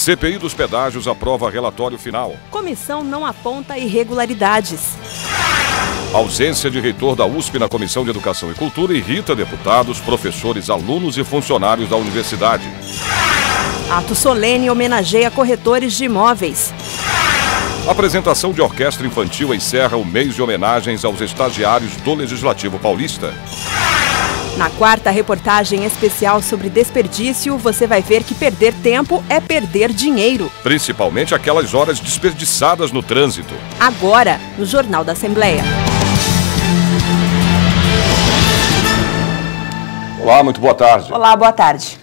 CPI dos pedágios aprova relatório final. Comissão não aponta irregularidades. A ausência de reitor da USP na Comissão de Educação e Cultura irrita deputados, professores, alunos e funcionários da universidade. Ato solene homenageia corretores de imóveis. A apresentação de orquestra infantil encerra o mês de homenagens aos estagiários do Legislativo Paulista. Na quarta reportagem especial sobre desperdício, você vai ver que perder tempo é perder dinheiro. Principalmente aquelas horas desperdiçadas no trânsito. Agora, no Jornal da Assembleia. Olá, muito boa tarde. Olá, boa tarde.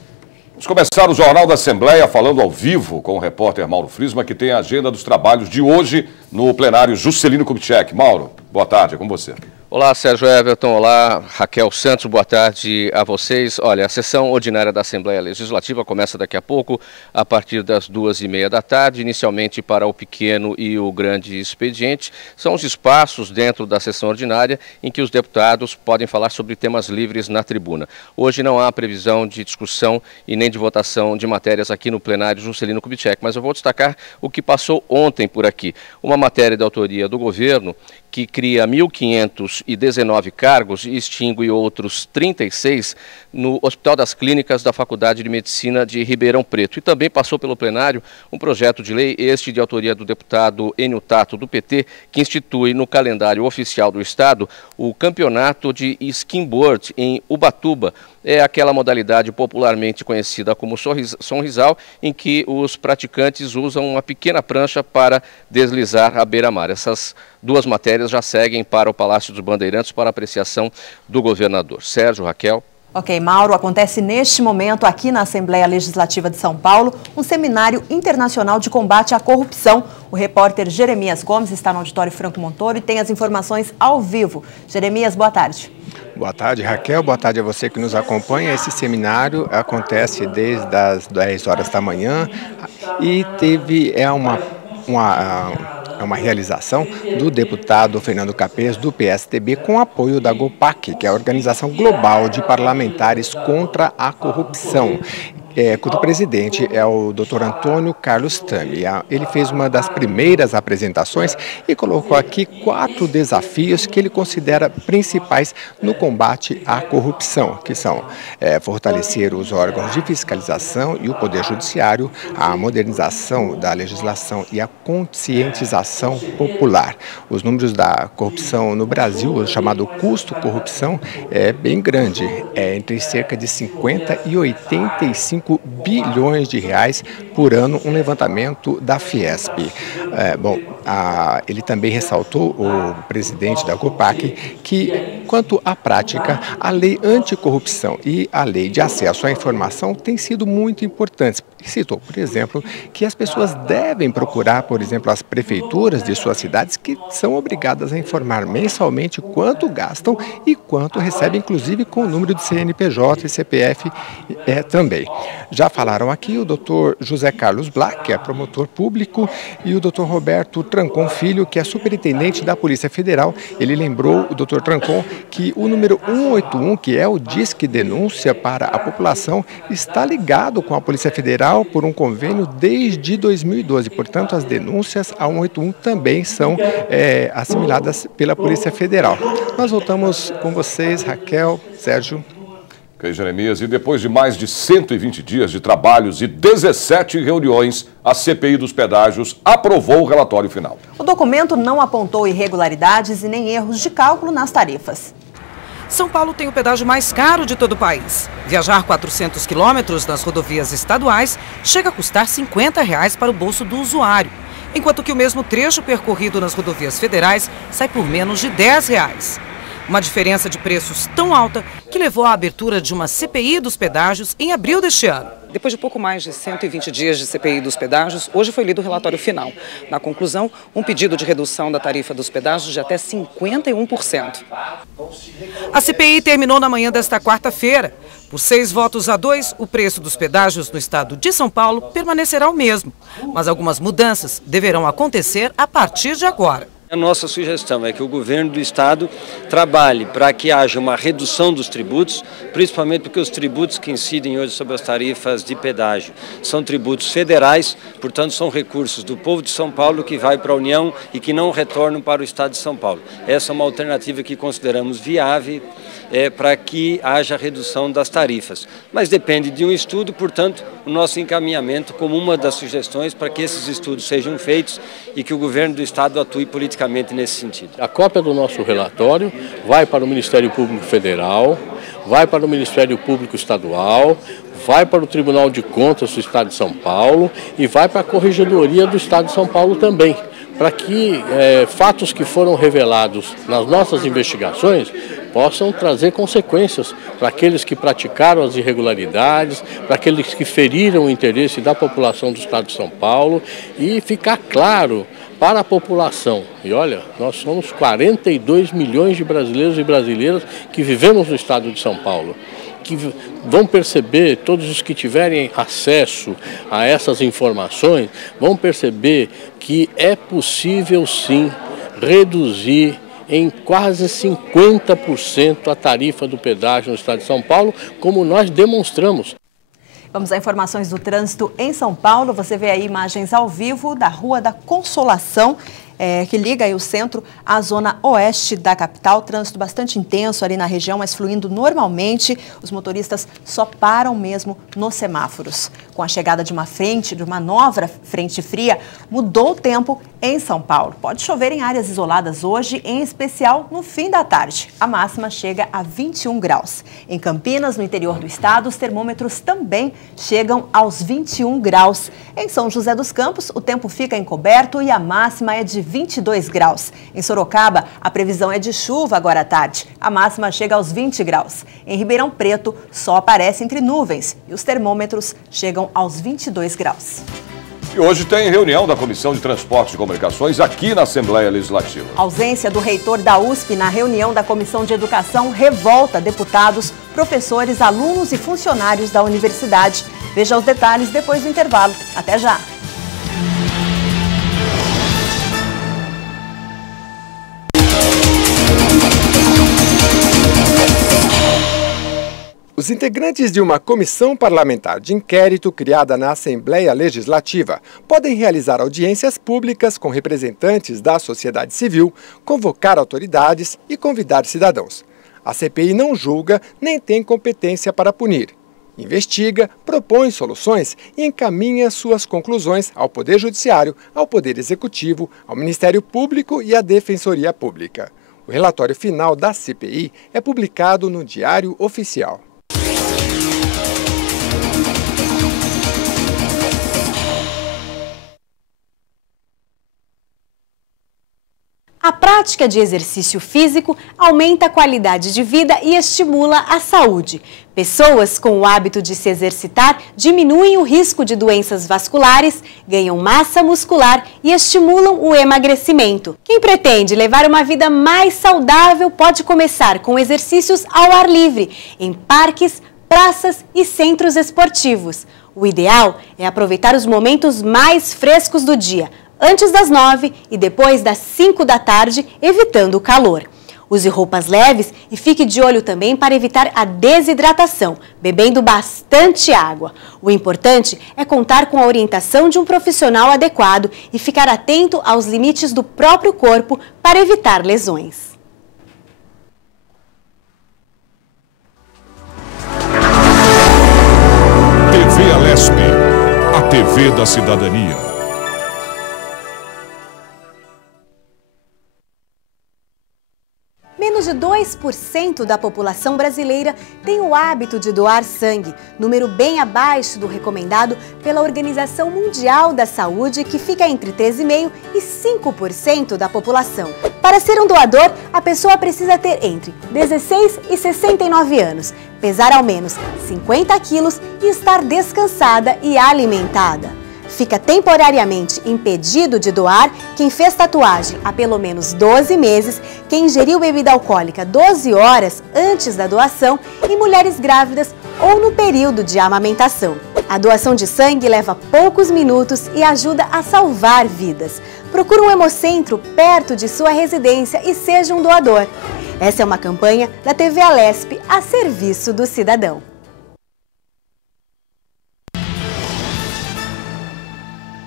Vamos começar o Jornal da Assembleia falando ao vivo com o repórter Mauro Friesman, que tem a agenda dos trabalhos de hoje no plenário Juscelino Kubitschek. Mauro, boa tarde, é com você. Olá, Sérgio Everton, olá, Raquel Santos, boa tarde a vocês. Olha, a sessão ordinária da Assembleia Legislativa começa daqui a pouco, a partir das 2h30 da tarde, inicialmente para o pequeno e o grande expediente. São os espaços dentro da sessão ordinária em que os deputados podem falar sobre temas livres na tribuna. Hoje não há previsão de discussão e nem de votação de matérias aqui no plenário Juscelino Kubitschek, mas eu vou destacar o que passou ontem por aqui. Uma matéria de autoria do governo que cria 1.519 cargos e extingue outros 36 no Hospital das Clínicas da Faculdade de Medicina de Ribeirão Preto. E também passou pelo plenário um projeto de lei, este de autoria do deputado Enio Tato, do PT, que institui no calendário oficial do Estado o campeonato de skimboard em Ubatuba. É aquela modalidade popularmente conhecida como sonrisal, em que os praticantes usam uma pequena prancha para deslizar à beira-mar. Essas duas matérias já seguem para o Palácio dos Bandeirantes para apreciação do governador. Sérgio, Raquel. Ok, Mauro, acontece neste momento aqui na Assembleia Legislativa de São Paulo um seminário internacional de combate à corrupção. O repórter Jeremias Gomes está no auditório Franco Montoro e tem as informações ao vivo. Jeremias, boa tarde. Boa tarde, Raquel. Boa tarde a você que nos acompanha. Esse seminário acontece desde as 10 horas da manhã e é uma realização do deputado Fernando Capês, do PSDB, com apoio da GOPAC, que é a Organização Global de Parlamentares contra a Corrupção. Cujo presidente é o Dr. Antônio Carlos Tami. Ele fez uma das primeiras apresentações e colocou aqui 4 desafios que ele considera principais no combate à corrupção, que são fortalecer os órgãos de fiscalização e o Poder Judiciário, a modernização da legislação e a conscientização popular. Os números da corrupção no Brasil, o chamado custo corrupção, é bem grande, entre cerca de 50 e 85 bilhões de reais por ano, um levantamento da Fiesp. Ele também ressaltou, o presidente da GOPAC, que quanto à prática, a lei anticorrupção e a lei de acesso à informação têm sido muito importantes. Citou, por exemplo, que as pessoas devem procurar, por exemplo, as prefeituras de suas cidades, que são obrigadas a informar mensalmente quanto gastam e quanto recebem, inclusive com o número de CNPJ e CPF também. Já falaram aqui o doutor José Carlos Black, que é promotor público, e o doutor Roberto Trancon Filho, que é superintendente da Polícia Federal. Ele lembrou, o doutor Trancon, que o número 181, que é o Disque Denúncia para a população, está ligado com a Polícia Federal por um convênio desde 2012. Portanto, as denúncias a 181 também são assimiladas pela Polícia Federal. Nós voltamos com vocês, Raquel, Sérgio. Ok, Jeremias, e depois de mais de 120 dias de trabalhos e 17 reuniões, a CPI dos pedágios aprovou o relatório final. O documento não apontou irregularidades e nem erros de cálculo nas tarifas. São Paulo tem o pedágio mais caro de todo o país. Viajar 400 quilômetros nas rodovias estaduais chega a custar R$ 50 para o bolso do usuário, enquanto que o mesmo trecho percorrido nas rodovias federais sai por menos de R$ 10. Uma diferença de preços tão alta que levou à abertura de uma CPI dos pedágios em abril deste ano. Depois de pouco mais de 120 dias de CPI dos pedágios, hoje foi lido o relatório final. Na conclusão, um pedido de redução da tarifa dos pedágios de até 51%. A CPI terminou na manhã desta quarta-feira. Por 6 votos a 2, o preço dos pedágios no estado de São Paulo permanecerá o mesmo. Mas algumas mudanças deverão acontecer a partir de agora. A nossa sugestão é que o governo do estado trabalhe para que haja uma redução dos tributos, principalmente porque os tributos que incidem hoje sobre as tarifas de pedágio são tributos federais, portanto são recursos do povo de São Paulo que vai para a União e que não retornam para o estado de São Paulo. Essa é uma alternativa que consideramos viável para que haja redução das tarifas. Mas depende de um estudo, portanto, o nosso encaminhamento como uma das sugestões para que esses estudos sejam feitos e que o governo do estado atue politicamente nesse sentido. A cópia do nosso relatório vai para o Ministério Público Federal, vai para o Ministério Público Estadual, vai para o Tribunal de Contas do Estado de São Paulo e vai para a Corregedoria do Estado de São Paulo também, para que fatos que foram revelados nas nossas investigações possam trazer consequências para aqueles que praticaram as irregularidades, para aqueles que feriram o interesse da população do Estado de São Paulo e ficar claro para a população. E olha, nós somos 42 milhões de brasileiros e brasileiras que vivemos no Estado de São Paulo, que vão perceber, todos os que tiverem acesso a essas informações, vão perceber que é possível sim reduzir em quase 50% a tarifa do pedágio no estado de São Paulo, como nós demonstramos. Vamos a informações do trânsito em São Paulo. Você vê aí imagens ao vivo da Rua da Consolação, que liga aí o centro à zona oeste da capital. Trânsito bastante intenso ali na região, mas fluindo normalmente. Os motoristas só param mesmo nos semáforos. Com a chegada de uma nova frente fria, mudou o tempo em São Paulo. Pode chover em áreas isoladas hoje, em especial no fim da tarde. A máxima chega a 21 graus. Em Campinas, no interior do estado, os termômetros também chegam aos 21 graus. Em São José dos Campos, o tempo fica encoberto e a máxima é de 22 graus. Em Sorocaba, a previsão é de chuva agora à tarde. A máxima chega aos 20 graus. Em Ribeirão Preto, sol aparece entre nuvens e os termômetros chegam aos 22 graus. E hoje tem reunião da Comissão de Transportes e Comunicações aqui na Assembleia Legislativa. A ausência do reitor da USP na reunião da Comissão de Educação revolta deputados, professores, alunos e funcionários da universidade. Veja os detalhes depois do intervalo. Até já! Os integrantes de uma comissão parlamentar de inquérito criada na Assembleia Legislativa podem realizar audiências públicas com representantes da sociedade civil, convocar autoridades e convidar cidadãos. A CPI não julga nem tem competência para punir. Investiga, propõe soluções e encaminha suas conclusões ao Poder Judiciário, ao Poder Executivo, ao Ministério Público e à Defensoria Pública. O relatório final da CPI é publicado no Diário Oficial. A prática de exercício físico aumenta a qualidade de vida e estimula a saúde. Pessoas com o hábito de se exercitar diminuem o risco de doenças vasculares, ganham massa muscular e estimulam o emagrecimento. Quem pretende levar uma vida mais saudável pode começar com exercícios ao ar livre, em parques, praças e centros esportivos. O ideal é aproveitar os momentos mais frescos do dia, antes das 9 e depois das 5 da tarde, evitando o calor. Use roupas leves e fique de olho também para evitar a desidratação, bebendo bastante água. O importante é contar com a orientação de um profissional adequado e ficar atento aos limites do próprio corpo para evitar lesões. TV Alesp, a TV da cidadania. Menos de 2% da população brasileira tem o hábito de doar sangue, número bem abaixo do recomendado pela Organização Mundial da Saúde, que fica entre 3,5% e 5% da população. Para ser um doador, a pessoa precisa ter entre 16 e 69 anos, pesar ao menos 50 quilos e estar descansada e alimentada. Fica temporariamente impedido de doar quem fez tatuagem há pelo menos 12 meses, quem ingeriu bebida alcoólica 12 horas antes da doação e mulheres grávidas ou no período de amamentação. A doação de sangue leva poucos minutos e ajuda a salvar vidas. Procure um hemocentro perto de sua residência e seja um doador. Essa é uma campanha da TV Alesp a serviço do cidadão.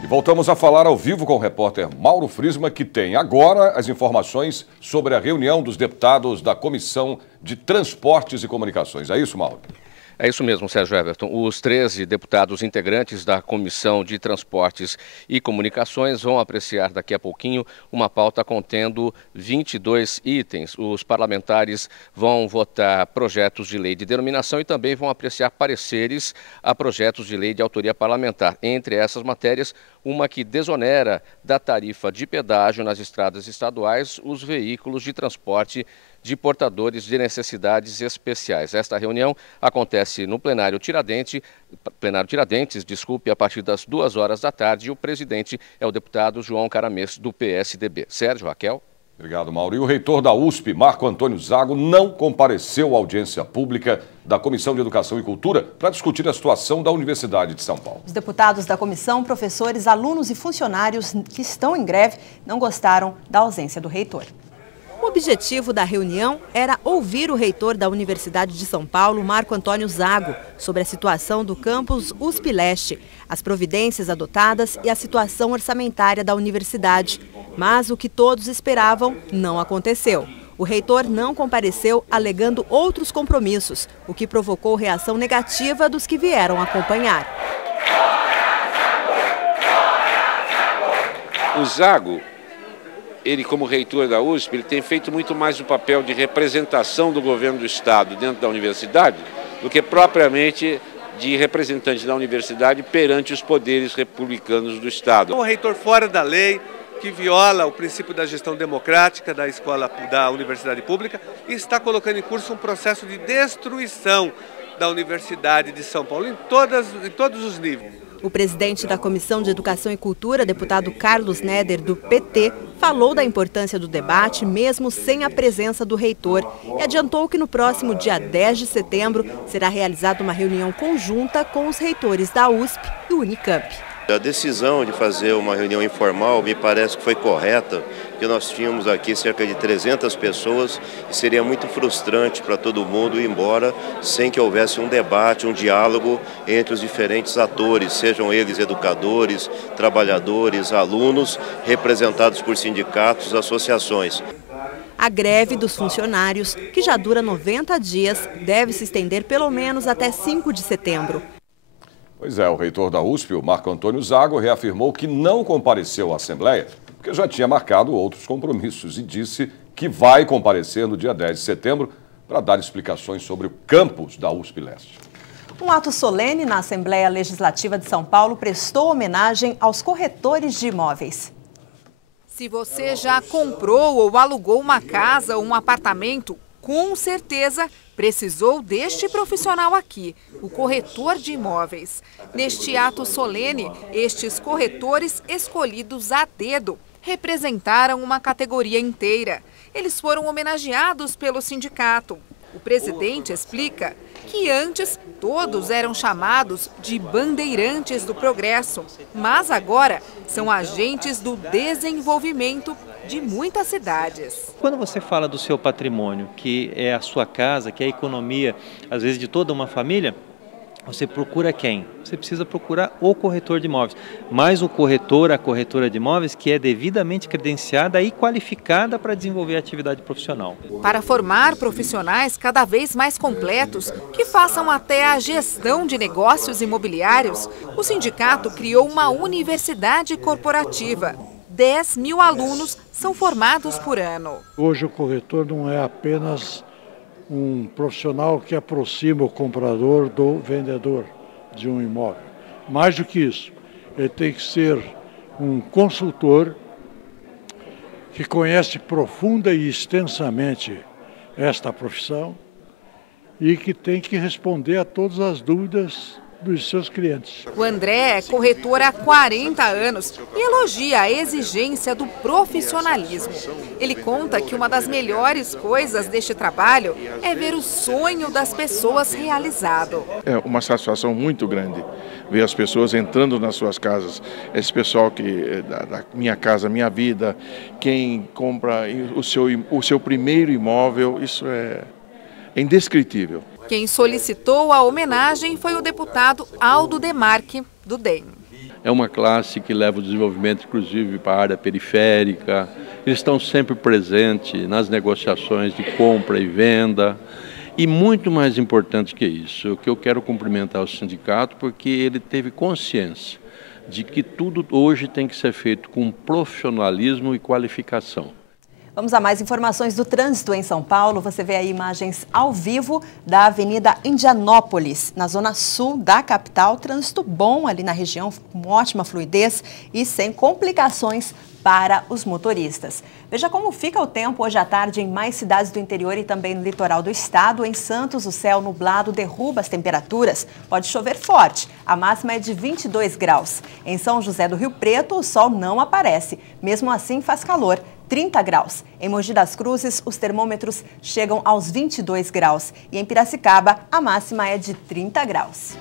Voltamos a falar ao vivo com o repórter Mauro Friesma, que tem agora as informações sobre a reunião dos deputados da Comissão de Transportes e Comunicações. É isso, Mauro? É isso mesmo, Sérgio Everton. Os 13 deputados integrantes da Comissão de Transportes e Comunicações vão apreciar daqui a pouquinho uma pauta contendo 22 itens. Os parlamentares vão votar projetos de lei de denominação e também vão apreciar pareceres a projetos de lei de autoria parlamentar. Entre essas matérias, uma que desonera da tarifa de pedágio nas estradas estaduais os veículos de transporte de portadores de necessidades especiais. Esta reunião acontece no plenário Tiradentes, a partir das 2 horas da tarde. E o presidente é o deputado João Caramês, do PSDB. Sérgio, Raquel. Obrigado, Mauro. E o reitor da USP, Marco Antônio Zago, não compareceu à audiência pública da Comissão de Educação e Cultura para discutir a situação da Universidade de São Paulo. Os deputados da comissão, professores, alunos e funcionários que estão em greve não gostaram da ausência do reitor. O objetivo da reunião era ouvir o reitor da Universidade de São Paulo, Marco Antônio Zago, sobre a situação do campus USP Leste, as providências adotadas e a situação orçamentária da universidade. Mas o que todos esperavam não aconteceu. O reitor não compareceu, alegando outros compromissos, o que provocou reação negativa dos que vieram acompanhar. O Zago, ele como reitor da USP, ele tem feito muito mais o papel de representação do governo do Estado dentro da universidade do que propriamente de representante da universidade perante os poderes republicanos do Estado. Um reitor fora da lei, que viola o princípio da gestão democrática da escola da universidade pública e está colocando em curso um processo de destruição da Universidade de São Paulo em todos os níveis. O presidente da Comissão de Educação e Cultura, deputado Carlos Neder, do PT, falou da importância do debate, mesmo sem a presença do reitor, e adiantou que no próximo dia 10 de setembro será realizada uma reunião conjunta com os reitores da USP e Unicamp. A decisão de fazer uma reunião informal me parece que foi correta, porque nós tínhamos aqui cerca de 300 pessoas e seria muito frustrante para todo mundo ir embora sem que houvesse um debate, um diálogo entre os diferentes atores, sejam eles educadores, trabalhadores, alunos, representados por sindicatos, associações. A greve dos funcionários, que já dura 90 dias, deve se estender pelo menos até 5 de setembro. Pois é, o reitor da USP, o Marco Antônio Zago, reafirmou que não compareceu à Assembleia porque já tinha marcado outros compromissos e disse que vai comparecer no dia 10 de setembro para dar explicações sobre o campus da USP Leste. Um ato solene na Assembleia Legislativa de São Paulo prestou homenagem aos corretores de imóveis. Se você já comprou ou alugou uma casa ou um apartamento, com certeza precisou deste profissional aqui, o corretor de imóveis. Neste ato solene, estes corretores escolhidos a dedo representaram uma categoria inteira. Eles foram homenageados pelo sindicato. O presidente explica que antes todos eram chamados de bandeirantes do progresso, mas agora são agentes do desenvolvimento de muitas cidades. Quando você fala do seu patrimônio, que é a sua casa, que é a economia, às vezes de toda uma família, você procura quem? Você precisa procurar o corretor de imóveis, mas o corretor, a corretora de imóveis que é devidamente credenciada e qualificada para desenvolver a atividade profissional. Para formar profissionais cada vez mais completos, que façam até a gestão de negócios imobiliários, o sindicato criou uma universidade corporativa. 10 mil alunos são formados por ano. Hoje o corretor não é apenas um profissional que aproxima o comprador do vendedor de um imóvel. Mais do que isso, ele tem que ser um consultor que conhece profunda e extensamente esta profissão e que tem que responder a todas as dúvidas dos seus clientes. O André é corretor há 40 anos e elogia a exigência do profissionalismo. Ele conta que uma das melhores coisas deste trabalho é ver o sonho das pessoas realizado. É uma satisfação muito grande ver as pessoas entrando nas suas casas. Esse pessoal que da Minha Casa Minha Vida, quem compra o seu primeiro imóvel, isso é indescritível. Quem solicitou a homenagem foi o deputado Aldo Demarque, do DEM. É uma classe que leva o desenvolvimento, inclusive, para a área periférica. Eles estão sempre presentes nas negociações de compra e venda. E muito mais importante que isso, que eu quero cumprimentar o sindicato, porque ele teve consciência de que tudo hoje tem que ser feito com profissionalismo e qualificação. Vamos a mais informações do trânsito em São Paulo. Você vê aí imagens ao vivo da Avenida Indianópolis, na zona sul da capital. Trânsito bom ali na região, com ótima fluidez e sem complicações para os motoristas. Veja como fica o tempo hoje à tarde em mais cidades do interior e também no litoral do estado. Em Santos, o céu nublado derruba as temperaturas. Pode chover forte. A máxima é de 22 graus. Em São José do Rio Preto, o sol não aparece. Mesmo assim, faz calor. 30 graus. Em Mogi das Cruzes, os termômetros chegam aos 22 graus. E em Piracicaba, a máxima é de 30 graus.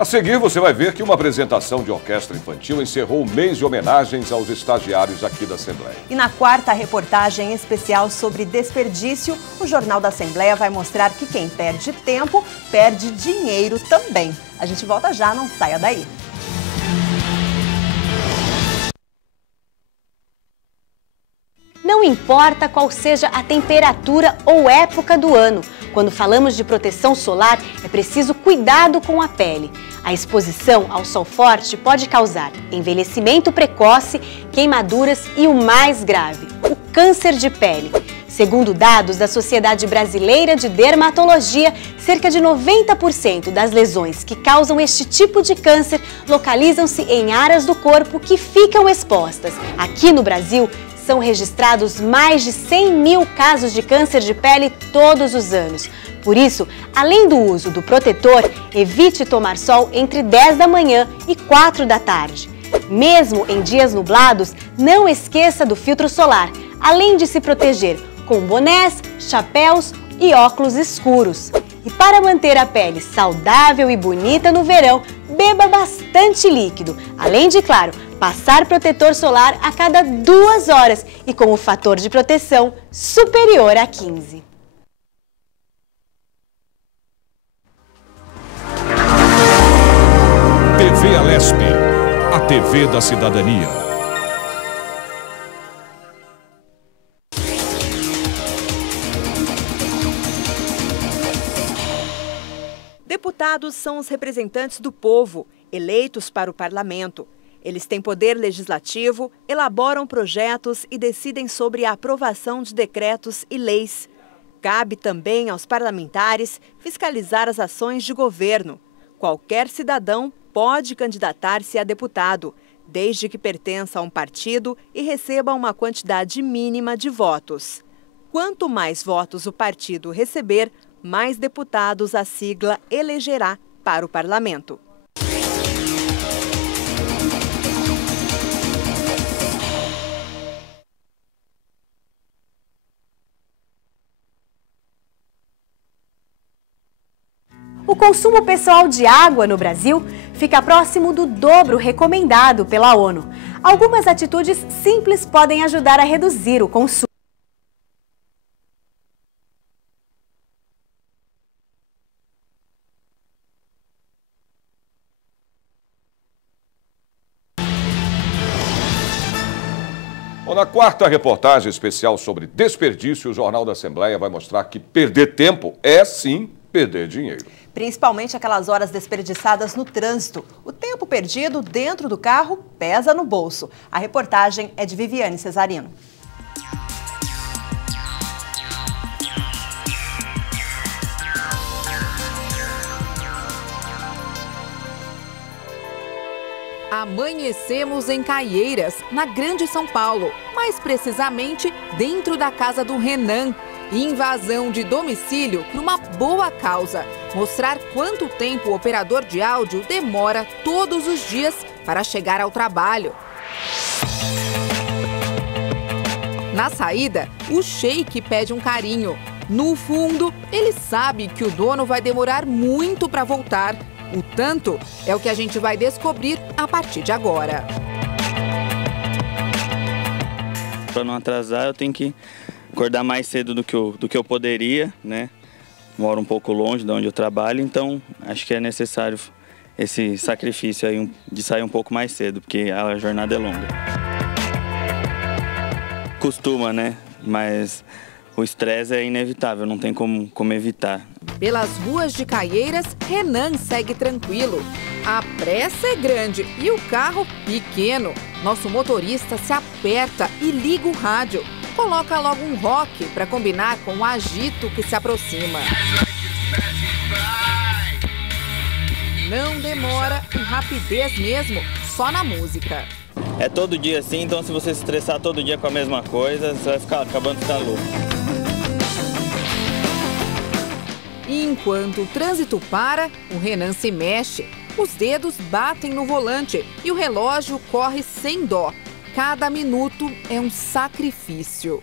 A seguir, você vai ver que uma apresentação de orquestra infantil encerrou o mês de homenagens aos estagiários aqui da Assembleia. E na quarta reportagem especial sobre desperdício, o Jornal da Assembleia vai mostrar que quem perde tempo, perde dinheiro também. A gente volta já, não saia daí. Não importa qual seja a temperatura ou época do ano, quando falamos de proteção solar, é preciso cuidado com a pele. A exposição ao sol forte pode causar envelhecimento precoce, queimaduras e o mais grave, o câncer de pele. Segundo dados da Sociedade Brasileira de Dermatologia, cerca de 90% das lesões que causam este tipo de câncer localizam-se em áreas do corpo que ficam expostas. Aqui no Brasil, são registrados mais de 100 mil casos de câncer de pele todos os anos. Por isso, além do uso do protetor, evite tomar sol entre 10 da manhã e 4 da tarde. Mesmo em dias nublados, não esqueça do filtro solar, além de se proteger com bonés, chapéus e óculos escuros. E para manter a pele saudável e bonita no verão, beba bastante líquido, além de, claro, passar protetor solar a cada 2 horas e com o fator de proteção superior a 15. TV Alesp, a TV da cidadania. Deputados são os representantes do povo, eleitos para o parlamento. Eles têm poder legislativo, elaboram projetos e decidem sobre a aprovação de decretos e leis. Cabe também aos parlamentares fiscalizar as ações de governo. Qualquer cidadão pode candidatar-se a deputado, desde que pertença a um partido e receba uma quantidade mínima de votos. Quanto mais votos o partido receber, mais deputados a sigla elegerá para o parlamento. O consumo pessoal de água no Brasil fica próximo do dobro recomendado pela ONU. Algumas atitudes simples podem ajudar a reduzir o consumo. Na quarta reportagem especial sobre desperdício, o Jornal da Assembleia vai mostrar que perder tempo é, sim, perder dinheiro. Principalmente aquelas horas desperdiçadas no trânsito. O tempo perdido dentro do carro pesa no bolso. A reportagem é de Viviane Cesarino. Amanhecemos em Caieiras, na Grande São Paulo, mais precisamente dentro da casa do Renan. Invasão de domicílio por uma boa causa. Mostrar quanto tempo o operador de áudio demora todos os dias para chegar ao trabalho. Na saída, o sheik pede um carinho. No fundo, ele sabe que o dono vai demorar muito para voltar. O tanto é o que a gente vai descobrir a partir de agora. Para não atrasar, eu tenho que acordar mais cedo do que eu poderia, né? Moro um pouco longe de onde eu trabalho, então acho que é necessário esse sacrifício aí de sair um pouco mais cedo, porque a jornada é longa. Costuma, né? Mas o estresse é inevitável, não tem como evitar. Pelas ruas de Caieiras, Renan segue tranquilo. A pressa é grande e o carro pequeno. Nosso motorista se aperta e liga o rádio. Coloca logo um rock para combinar com o agito que se aproxima. Não demora e rapidez mesmo, só na música. É todo dia assim, então se você se estressar todo dia com a mesma coisa, você vai ficar acabando de ficar louco. Enquanto o trânsito para, o Renan se mexe. Os dedos batem no volante e o relógio corre sem dó. Cada minuto é um sacrifício.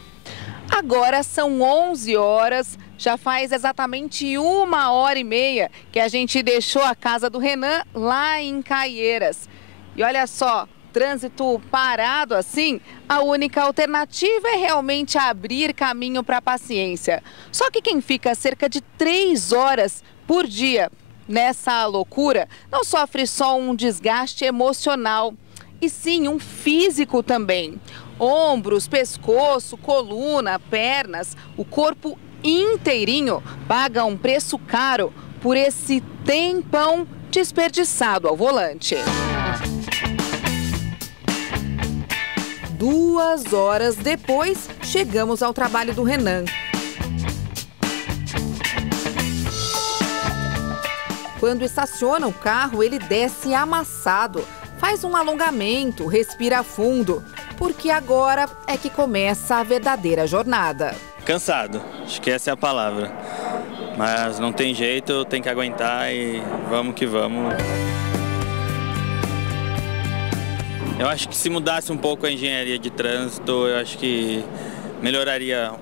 Agora são 11 horas, já faz exatamente 1h30 que a gente deixou a casa do Renan lá em Caieiras. E olha só, trânsito parado assim, a única alternativa é realmente abrir caminho para a paciência. Só que quem fica cerca de 3 horas por dia nessa loucura não sofre só um desgaste emocional, e sim um físico também. Ombros, pescoço, coluna, pernas, o corpo inteirinho paga um preço caro por esse tempão desperdiçado ao volante. 2 horas depois, chegamos ao trabalho do Renan. Quando estaciona o carro, ele desce amassado, faz um alongamento, respira fundo, porque agora é que começa a verdadeira jornada. Cansado, acho que essa é a palavra. Mas não tem jeito, tem que aguentar e vamos que vamos. Eu acho que se mudasse um pouco a engenharia de trânsito, eu acho que melhoraria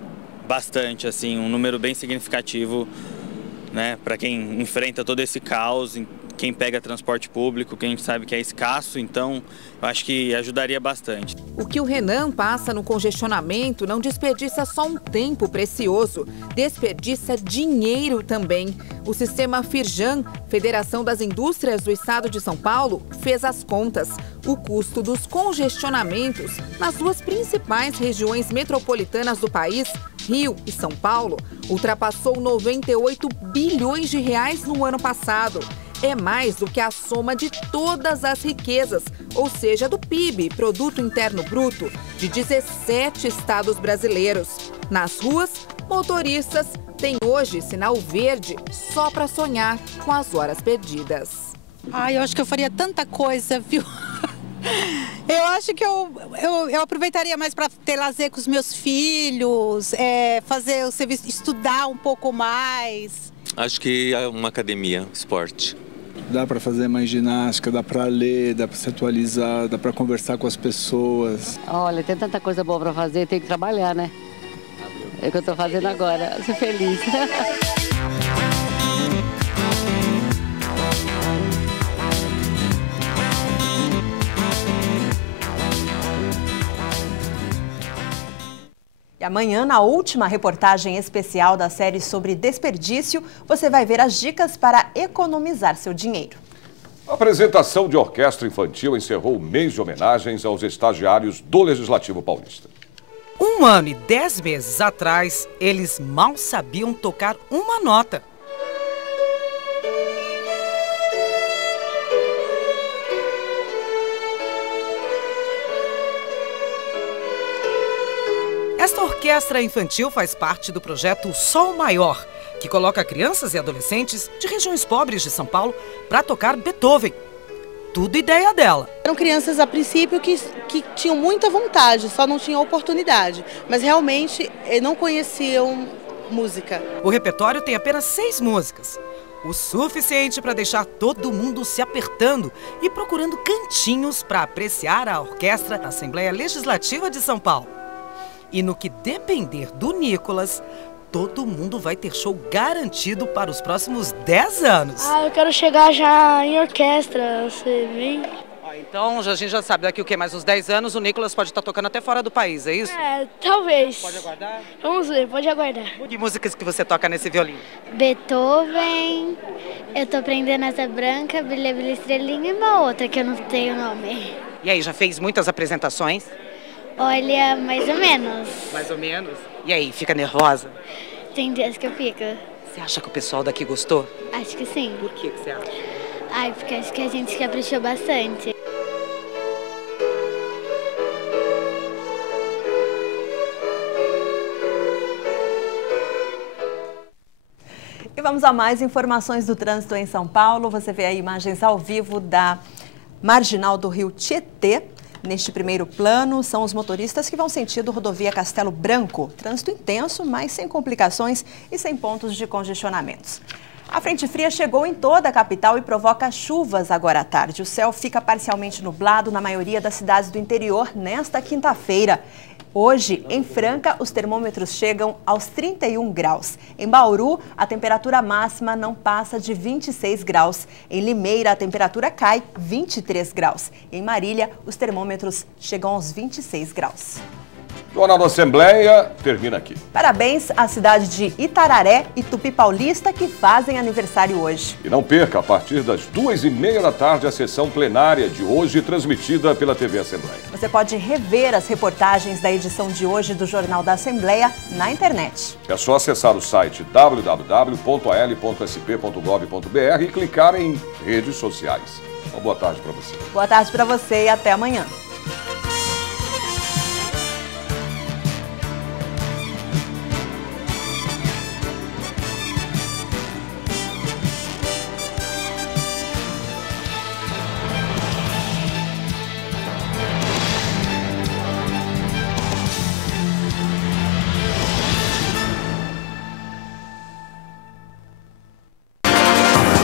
bastante, assim, um número bem significativo, né, para quem enfrenta todo esse caos, quem pega transporte público, quem sabe que é escasso, então eu acho que ajudaria bastante. O que o Renan passa no congestionamento não desperdiça só um tempo precioso, desperdiça dinheiro também. O sistema Firjan, Federação das Indústrias do Estado de São Paulo, fez as contas. O custo dos congestionamentos nas duas principais regiões metropolitanas do país, Rio e São Paulo, ultrapassou 98 bilhões de reais no ano passado. É mais do que a soma de todas as riquezas, ou seja, do PIB, Produto Interno Bruto, de 17 estados brasileiros. Nas ruas, motoristas têm hoje sinal verde só para sonhar com as horas perdidas. Eu acho que eu faria tanta coisa, viu? Eu acho que eu aproveitaria mais para ter lazer com os meus filhos, fazer o serviço, estudar um pouco mais. Acho que é uma academia, esporte. Dá para fazer mais ginástica, dá para ler, dá para se atualizar, dá para conversar com as pessoas. Olha, tem tanta coisa boa para fazer, tem que trabalhar, né? É o que eu estou fazendo agora, ser feliz. E amanhã, na última reportagem especial da série sobre desperdício, você vai ver as dicas para economizar seu dinheiro. A apresentação de orquestra infantil encerrou o mês de homenagens aos estagiários do Legislativo Paulista. 1 ano e 10 meses atrás, eles mal sabiam tocar uma nota. Esta orquestra infantil faz parte do projeto Sol Maior, que coloca crianças e adolescentes de regiões pobres de São Paulo para tocar Beethoven. Tudo ideia dela. Eram crianças, a princípio, que tinham muita vontade, só não tinham oportunidade. Mas realmente não conheciam música. O repertório tem apenas 6 músicas. O suficiente para deixar todo mundo se apertando e procurando cantinhos para apreciar a orquestra da Assembleia Legislativa de São Paulo. E no que depender do Nicolas, todo mundo vai ter show garantido para os próximos 10 anos. Eu quero chegar já em orquestra, você vem? Então, a gente já sabe, daqui o quê? Mais uns 10 anos, o Nicolas pode estar tocando até fora do país, é isso? Talvez. Pode aguardar? Vamos ver, pode aguardar. Que músicas que você toca nesse violino? Beethoven, eu tô aprendendo essa branca, Brilha, Brilha, Estrelinha e uma outra que eu não tenho o nome. E aí, já fez muitas apresentações? Olha, mais ou menos. Mais ou menos? E aí, fica nervosa? Tem dias que eu fico. Você acha que o pessoal daqui gostou? Acho que sim. Por que você acha? Porque acho que a gente caprichou bastante. E vamos a mais informações do trânsito em São Paulo. Você vê aí imagens ao vivo da marginal do Rio Tietê. Neste primeiro plano, são os motoristas que vão sentido rodovia Castelo Branco. Trânsito intenso, mas sem complicações e sem pontos de congestionamentos. A frente fria chegou em toda a capital e provoca chuvas agora à tarde. O céu fica parcialmente nublado na maioria das cidades do interior nesta quinta-feira. Hoje, em Franca, os termômetros chegam aos 31 graus. Em Bauru, a temperatura máxima não passa de 26 graus. Em Limeira, a temperatura cai 23 graus. Em Marília, os termômetros chegam aos 26 graus. O Jornal da Assembleia termina aqui. Parabéns à cidade de Itararé e Tupi Paulista que fazem aniversário hoje. E não perca, a partir das 2h30 da tarde, a sessão plenária de hoje, transmitida pela TV Assembleia. Você pode rever as reportagens da edição de hoje do Jornal da Assembleia na internet. É só acessar o site www.al.sp.gov.br e clicar em redes sociais. Uma boa tarde para você. Boa tarde para você e até amanhã.